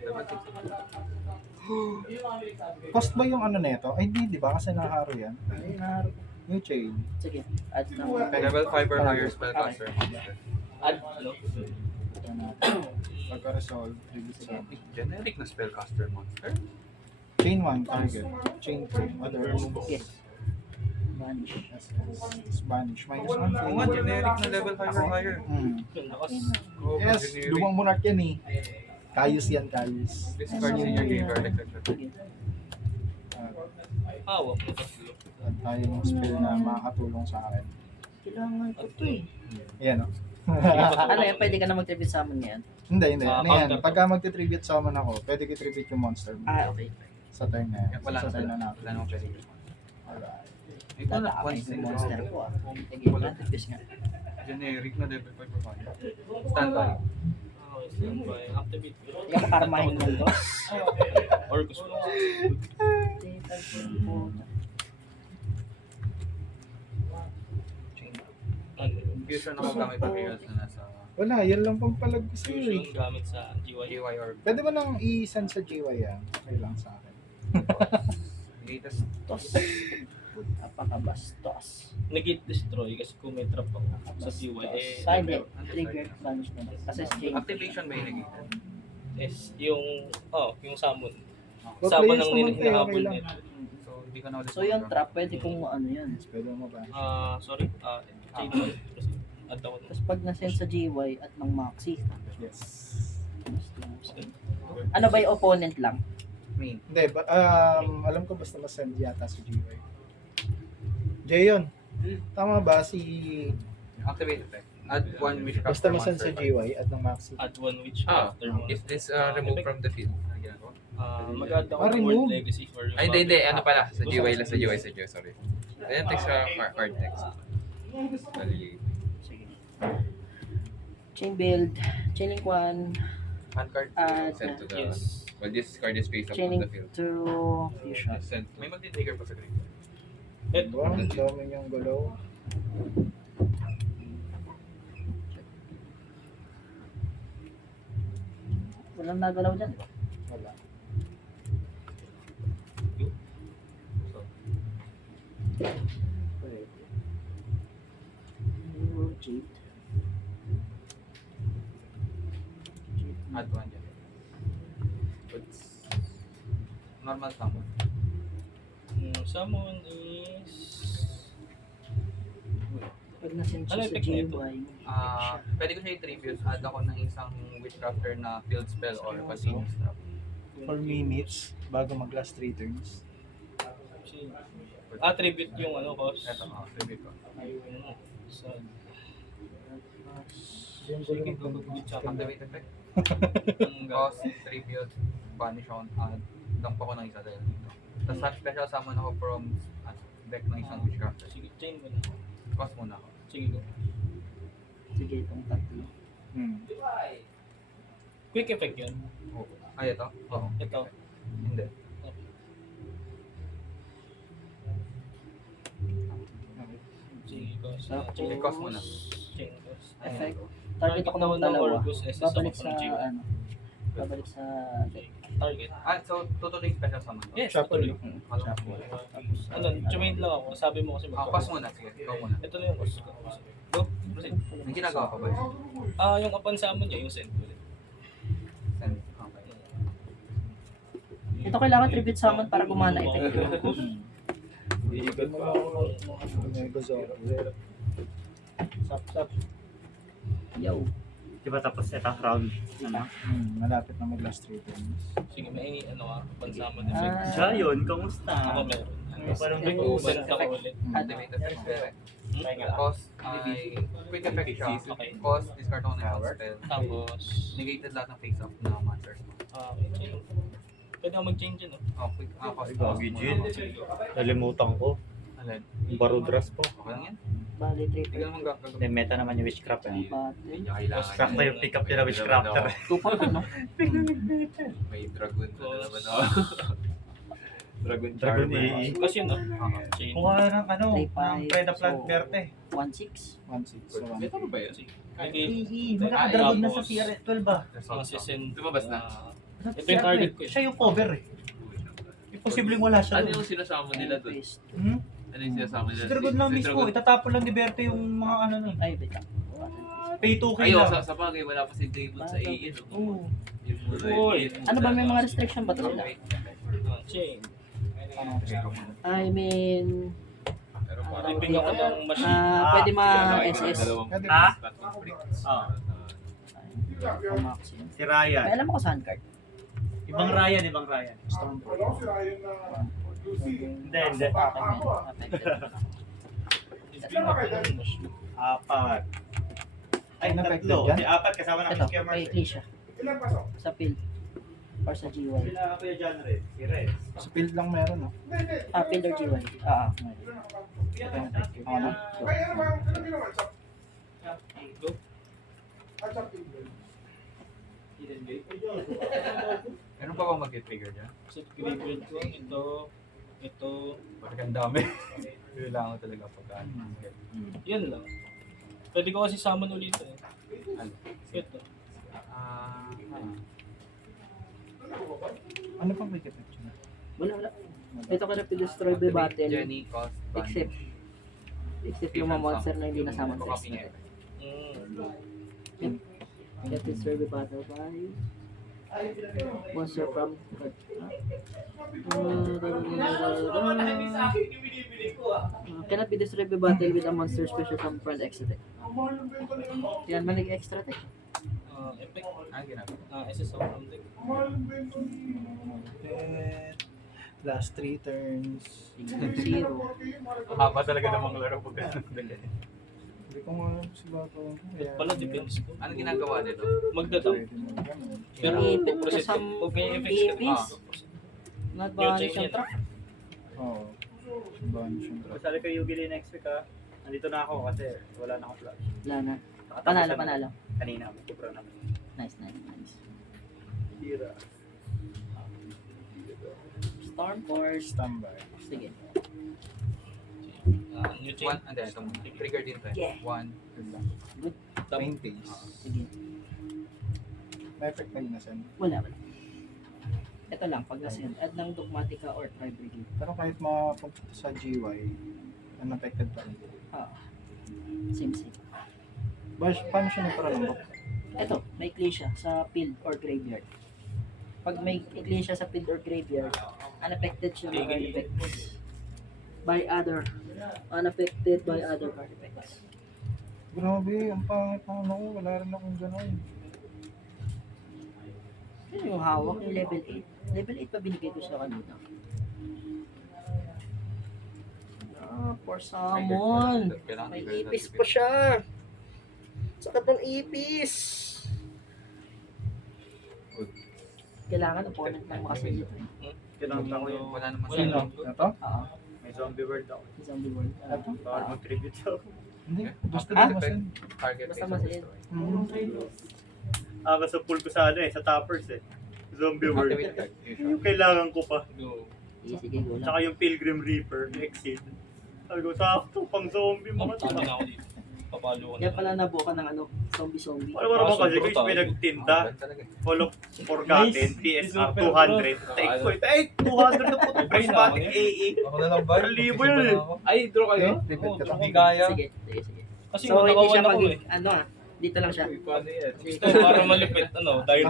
Level 6. Cost ba yung ano nito? Ay, hindi, di ba? Kasi naharo yan. Ay, naharo. New chain. Sige, add na. Level 5 or higher spellcaster. Add, no? Ito natin. Pagka-resolve, tribute summon. Generic na spellcaster monster. Chain 1, target. Chain 2, other moves. Yes. Vanish. Spanish. Minus 1 Oo nga, generic na level 5 or higher. Yun, nakas. Oh, Yes, generic. lumang monarch yan eh. Kayus yan, Kayus. Discard in your graveyard, etc. Sige. Hawak mo tatlo. At tayo ng spell na makakatulong sa akin. Kailangan ko to eh. Ayan o. Ano yan, pwede ka na mag-tribute summon ngayon? Hindi. Ah, Ano yan? counter. Pagka magti-tribute summon ako, pwede ko-tribute yung monster mo. Okay. Sa turn na yan. Wala Sa na turn na pala. natin. Wala nang pwede. Alright. Ito na, Tatapay once yung monster ko ah. Sige, branded fish nga. Generic na level 5 or higher. Standby. Okay, standby. Activate. Hindi ako karmahin ng boss. Orcus mo. Ano? Fusion ako gamit materials na nasa Wala, yan lang pang palag ko sa'yo eh. Fusion gamit sa GY. GY or Pwede ba nang i-send sa GY yan? Okay lang sa akin. latest. Tos. Napakabastos. Negate destroy kasi kung may trap ako sa GY eh Sa hindi, trigger vanish na lang. Kasi chain. Activation ba yung negated? is yung yung summon. Well, Sama players ng naman kayo, hinahabol okay lang. nito. So, hindi ka na ulit. So yung trap, pwede kong ano yan. Pwede mo ba? Sorry. GY. Kasi add ako. Tapos pag na-send sa GY at ng Maxi, Yes. ano ba yung opponent lang? Main. Hindi, alam ko basta masend yata sa GY. Jayon, tama ba si... Activate effect. Add 1 wish Basta crafter masend sa monster. GY at ng Maxi. Add one witch Ah, after mo. if this removed from the field. Ano ginagawa? Mag-add ako ng remove. World Legacy for yung Ay, hindi, ano pala, sa Gusto GY ko lang, sa GY, sorry. Ayan, text sa hard text. Bali, Sige. Chain build, chaining 1, Handcard. send to the, Yes. well, this card is face up on chaining the field. 2, fusion. Send May to, magti-trigger pa sa graveyard. Eto. Diba? Ang dami niyang galaw. Walang nagalaw dyan. Wala. Pwede. Cheat. Add 1 dyan. It's normal summon. Summon is... Pag na-send Ano siya sa effect na ito? GY, Pwede ko siya i-tribute. Add ako ng isang witchcrafter na field spell or continuous trap. 4 minutes bago mag-last 3 turns. Attribute yung cost. Eto, tribute ko. Ayun. So, Diyan ko sige, lang gagawin siya. Activate effect. Ang Cost, tribute, banish on, dump ako ng isa dahil dito. Tapos special summon ako from deck ng isang witchcrafter. Sige, chain mo na. Cost muna ako. Sige, go. Sige, itong tatlo. Quick effect yun. Ay, ito? Oo. Ito. Hindi. Sige, cost. Tapos, Sige, cost muna. Chain cost. effect. Target ako ng ng dalawa. Orcus, SS Babalik ako sa, ng G1. ano, babalik sa, Target. So tutuloy special summon. Yes, Shuffle, tuloy. no? Shuffle. Ano, chumate lang ako. Sabi mo kasi Cost muna. Sige, ikaw muna. Ito na yung cost ko. Go, proceed. May ginagawa ka ba yun? Yung upon summon niya, yung send ulit. Send. Okay. ito kailangan tribute summon para gumana effect. Iikot pa ako. May Gozoro. Sap. Yo. Diba tapos ito round? Ano? Malapit na mag-last 3 turns. Sige, may upon summon effect. Ah, Siya yun, kamusta? Ako meron. Parang Yes. Mag-send ako ulit. Activate effect. Cost ay quick effect siya. Okay. Cost, discard ako ng health spell. Tapos, Negated lahat ng face-up na monsters mo. okay, change. Pwede ako mag-change yun, no? Oh, quick. Cost. Gagi, Jin. Nalimutan ko. Alin? Barudras po. Okay lang yan. Bali, Hindi ka trip. naman gagawin. May meta naman yung witchcraft eh. Battle. Sakto yung pick up nila witchcrafter. Tupang ano? May dragon na naman ako. Dragon Dragon Charmer. EE. Kasi yun, no? Change. Kuha ng ano, Three, ng five, Preda Plant so- Verte. 1-6. 1-6. So, May tama ba yun? Pwede, EE, makakadragon na sa Tapos- CR12 ba? masisend. Lumabas na? Ito yung target ko eh. Siya yung cover eh. Imposibleng wala siya Ano doon. yung sinasama nila doon? Paste. Hmm? Ano yung sinasama nila? Si Dragon lang Si mismo, Dragon. itatapon lang ni Verte yung mga ano nun. Ay, wait lang. Pay 2K Ayaw, lang. sa bagay, wala pa si Damon sa AA. Oo. Yung muna Uy. Ano ba, may mga restriction ba ito sila? Change. I mean, Pero parang Bibigyan ako ng machine. pwede ma-SS. Pwede Ha? Bricks. Ah. Maximum. Si Ryan. May alam mo ko saan card? Ibang Ryan, ibang Ryan. Wala ko si Ryan na Lucy. Hindi, hindi. Affected. Bibigyan ako ng machine. Apat. Ay, Unaffected tatlo. yan? Di apat kasama ng Ito, scammer. may Ecclesia. Ilan pasok? Sa field. Or sa GY. Sila Kuya John Red. Si Red. Sa field lang meron, no? Hindi. Field or GY. Ilan nakapasok? Ano? Ay, ano ba? Ano ginawa? Sa Go. sa field. Meron pa bang mag-trigger dyan? Sa graveyard ko, ito, Parang ang dami. Kailangan talaga pagkaan. yan lang. Pwede ko kasi summon ulit eh. Ano? Ito. Ano pang may effect yun? Wala. Ito ka na destroy by battle. Jenny, cost, ban. Except yung mga monster na hindi nasama sa Copy niya. Get destroy by battle by monster from cannot be destroyed by battle with a monster special from front extra deck. Ang mahal ng benta na yun. Yan man extra deck. Effect. Ano ginagawa? SSO from deck. Ang mahal ng benta ni... Last 3 turns. Zero. Haba talaga namang laro pag ganun. Hindi ko nga alam si Bato. Pala depends ko. Ano ginagawa dito? Magdadaw. Pero Ipit ka proceed sa ko. Huwag may effects ka. ipis. Not banish yung trap. Oo. Banish yung trap. Sabi ko Yugili next week ha. Nandito na ako kasi wala na akong flash. Wala na. Nakatapos Panalo, na- panalo. Kanina, kubra naman. Nice. Tira. Storm Force. Standby. Sige. New chain. One, ito mo. Trigger din tayo. Yeah. One. Good lang. Main phase. Sige. May effect na ginasan. Wala. Ito lang, pag nasend, add ng Dogmatica or Tri-Brigade. Pero kahit mapunta sa GY, unaffected pa rin. Same. Paano siya nagparalambok? Ito, may Ecclesia sa field or graveyard. Pag may Ecclesia sa field or graveyard, unaffected siya ng card effects by other. Unaffected by other card effects. Grabe, ang pangit na ano ko. Wala rin akong gano'n. Yun yung hawak, yung level 8. Level 8 pa binigay ko siya kanina. For summon. Kailangan May trigger ipis natin. pa siya. Sakat ng ipis. Kailangan opponent lang makasunod. Kailangan ko yung Wala naman Wala sila. lang. Ito? Oo. may Zombie World ako. Zombie World. Bawal mag-tribute ako. Hindi, basta Ah? din masin. Target Basta based on masin. story. Sa pool ko sa sa toppers eh. Zombie World. Activate effect. Yung kailangan ko pa. Go. Sige, go lang. Tsaka yung Pilgrim Reaper, Exit. Sabi ko, sakto, pang zombie mga Ano to. na ako dito. Papalo ko Kaya na. pala nabuo ka ng zombie. Wala mo naman kasi Sobrang guys, tayo. pinagtinda. Ganun talaga eh. Call of Forgotten, PSR 200. Take ko ito. Ay, 200 na po. Prismatic AA. Ako na lang ba? Libo yun eh. Ay, draw kayo? Okay, repeat ka Hindi lang. kaya. Sige. Kasi So, hindi siya nakawan ako eh. dito lang siya. Paano yan? Ito, para malipit, dahil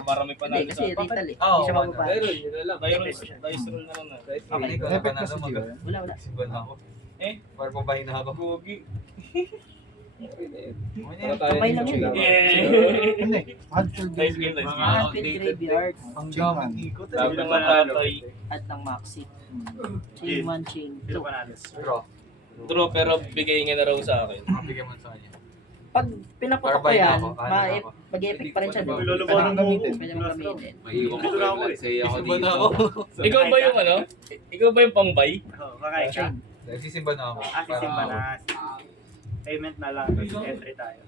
para may Hindi, panalo kasi sa... rental eh. Oo, Hindi siya wala. mababa. Pero yun na lang. Dice roll na lang na. Okay. Ko na Repeat ba kasi na Gio. Wala. Siban na ako. Eh? Para pabahin na ako. Gogi. Okay na yun. Okay Para tayo Kamay lang yung yun. laban. Yeah! Hindi, Hadfield Nice game, Graveyard. nice game. Outfield Graveyard Ang Ang chain gamit man. ikot eh. Sabi ng matatay. at ng Maxi. Hmm. Chain 1, chain Sino 2. pa natin? Draw. Draw pero bigay nga na raw sa akin. Bigyan mo sa kanya. Pag pinaputok ko Barbay na yan, ako. Ano na ako? mag-epic pa rin siya. Pwede no? Lulubaw ng gamitin. Pwede mong gamitin. Maiiwan ko Dito na ako let's say ako Sisimba dito. na ako. Ikaw ba yung ano? Ikaw ba yung pang-buy? Oo, kakain ka. Chain. Nagsisimba na ako. Sisimba na. Payment na lang. Tapos entry tayo.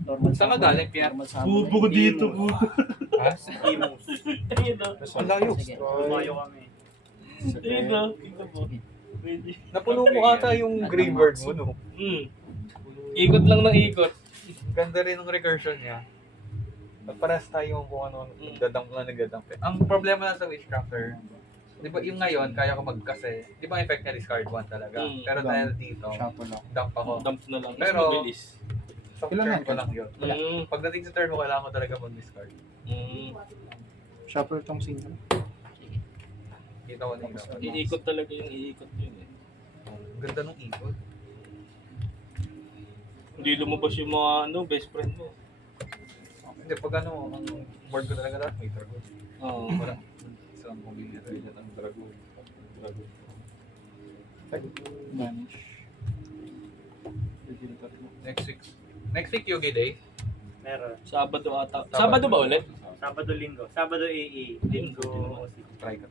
Normal Saan ka galing, Pierre? Normal summon. ko dito. Ha? Emos. Ayun o. Ang layo. Sige. Lumayo kami. Ayun o. Ito po. Pwede. Napuno mo ata yung graveyard mo, no? Ikot lang ng ikot. Ganda rin ng recursion niya. Paras tayo kung ano, nagdadamp na nagdadamp. Ang problema lang sa Witchcrafter, di ba yung ngayon, kaya ko mag-kasi, di ba effect niya discard 1 talaga? Pero dahil dito, Shuffle ako. dump ako. Dump na lang. Pero- Mas mabilis. So, Ilan turn na? ko lang yun. Pagdating sa turn mo, kailangan ko talaga mag-discard. Shuffle tong single. Kita ko na yun. Iikot talaga yung iikot yun eh. Ganda ng ikot. Hindi lumabas yung mga best friend mo. Hindi, pag ano, ang board ko talaga lahat, may dragon. Oo. Wala. Isang pumili tayo dyan ng dragon. Vanish. Reveal tatlo. Next week, Yogi Day. Meron. Sabado ata. Sabado ba ulit? Sabado, Linggo. Sabado, AA. Linggo. Try ka.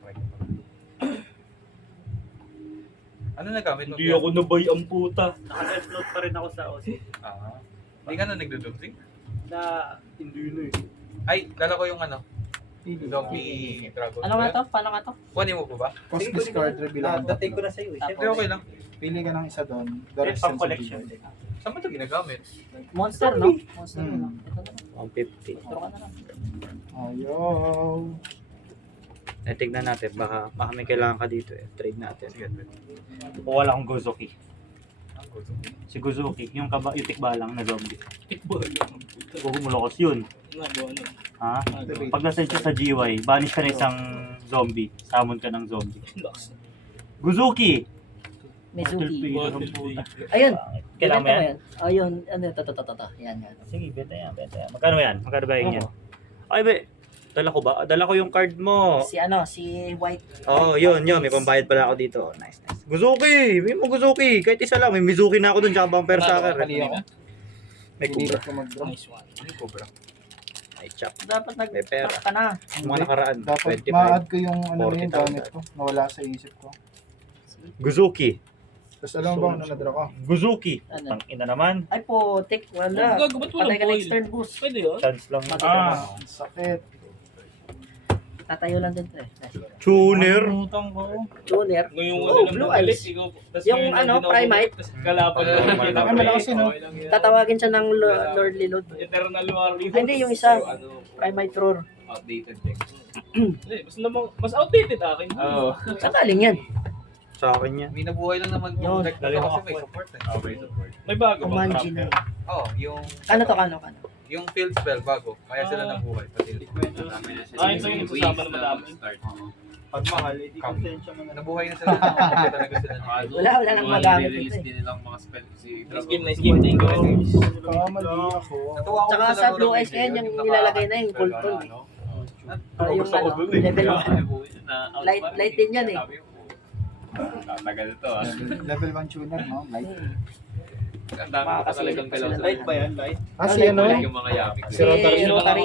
Ano nagamit mo? Hindi ako nabay ang puta. Naka-self-load pa rin ako sa OC. Hindi ka na nagdudusing? Na, hindi na eh. Ay, dala ko yung ano, Pili. zombie dragon. Ano nga to? Paano nga to? Kunin mo po ba? Post discard, reveal ako. Datay ko na sa'yo eh. Tapos, Siyempre okay lang. Pili ka ng isa doon. The Red rest pang sensitive. collection. Saan mo ito ginagamit? Monster, no? Monster, no? Ito na. 150. Draw ka na lang. Ayaw. Tignan natin, baka may kailangan ka dito eh. Trade natin. Sige, O wala akong Gozuki. ang gusto ko. Si Gozuki, yung tikbalang na zombie. Tikbo lang. Gumulokos yun. Nagawa na. Ha? Nagawa. Pag nasa siya sa GY, banish ka na isang zombie. Summon ka ng zombie. Gozuki! Mizuki. Battlefield. Ayun. Kailangan mo Benta yan? Ayun. Ano yun? Yan. Sige, benta yan. Magkano yan? Magkano ba yun yan? Ay, be. Dala ko ba? Dala ko yung card mo. Si White. Oh, yun. May pambayad pala ako dito. Nice. Gozuki! May mo Gozuki! Kahit isa lang. May Mizuki na ako dun, tsaka bumper sa akin. Kali ako. May Pili kubra. ko mag-draw. Nice one. Ano yung cobra? May chop. Dapat May pera. nag-track ka na. Yung mga nakaraan. Dapat 25. ma-add ko yung ano na yung 40,000. gamit ko. Nawala sa isip ko. Gozuki. Tapos alam mo ba ano na-draw ko? Gozuki. Ano? Tang ina naman. Ay po, take wala. Gago, ba't Patay walang ka foil? next turn boost. Pwede yun? Chance lang. Ang sakit. Tatayo lang din to eh. Tuner. Utang ko. Tuner. Ngayong Oh, lang blue bumalik, eyes. ikaw, tas Yung ngayon lang ano, din ako Primite. bumalik, tas kalaban ko. Ang malakas yun, no? Tatawagin siya ng Lordly Load. Eternal Warrior. Ay, hindi, yung isa. Primite Roar. Outdated deck. Hindi, mas outdated akin. Oo. Saan galing yan? Sa akin yan. May nabuhay lang naman Yun. yung deck Dali kasi mo may support eh. Okay, support. May bago bang Kumanji trap? na. Oo, yung... Kano to? Yung field spell bago, kaya sila nabuhay. Pati Ito yung sasama na madami. Start. Pag mahal, hindi konsensya mo na. nabuhay na sila. Kaya talaga sila Wala nang magamit Release ito eh. din nilang mga spell si Nice game, nice game. Thank you. Kamali ako. Natuwa ako Tsaka sa sa laro Blue ng Eyes ngayon, yung naka- nilalagay na yung Colton eh. Yung ano, level 1. Light din yan eh. Tatagal ito ah. Level 1 tuner, no? Light. Ang dami pa talagang kailangan sa Light ba yan? Light? Ah, si ano? yung mga yamik. Si Rotary. Rotary.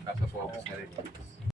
Nasa focus na rin.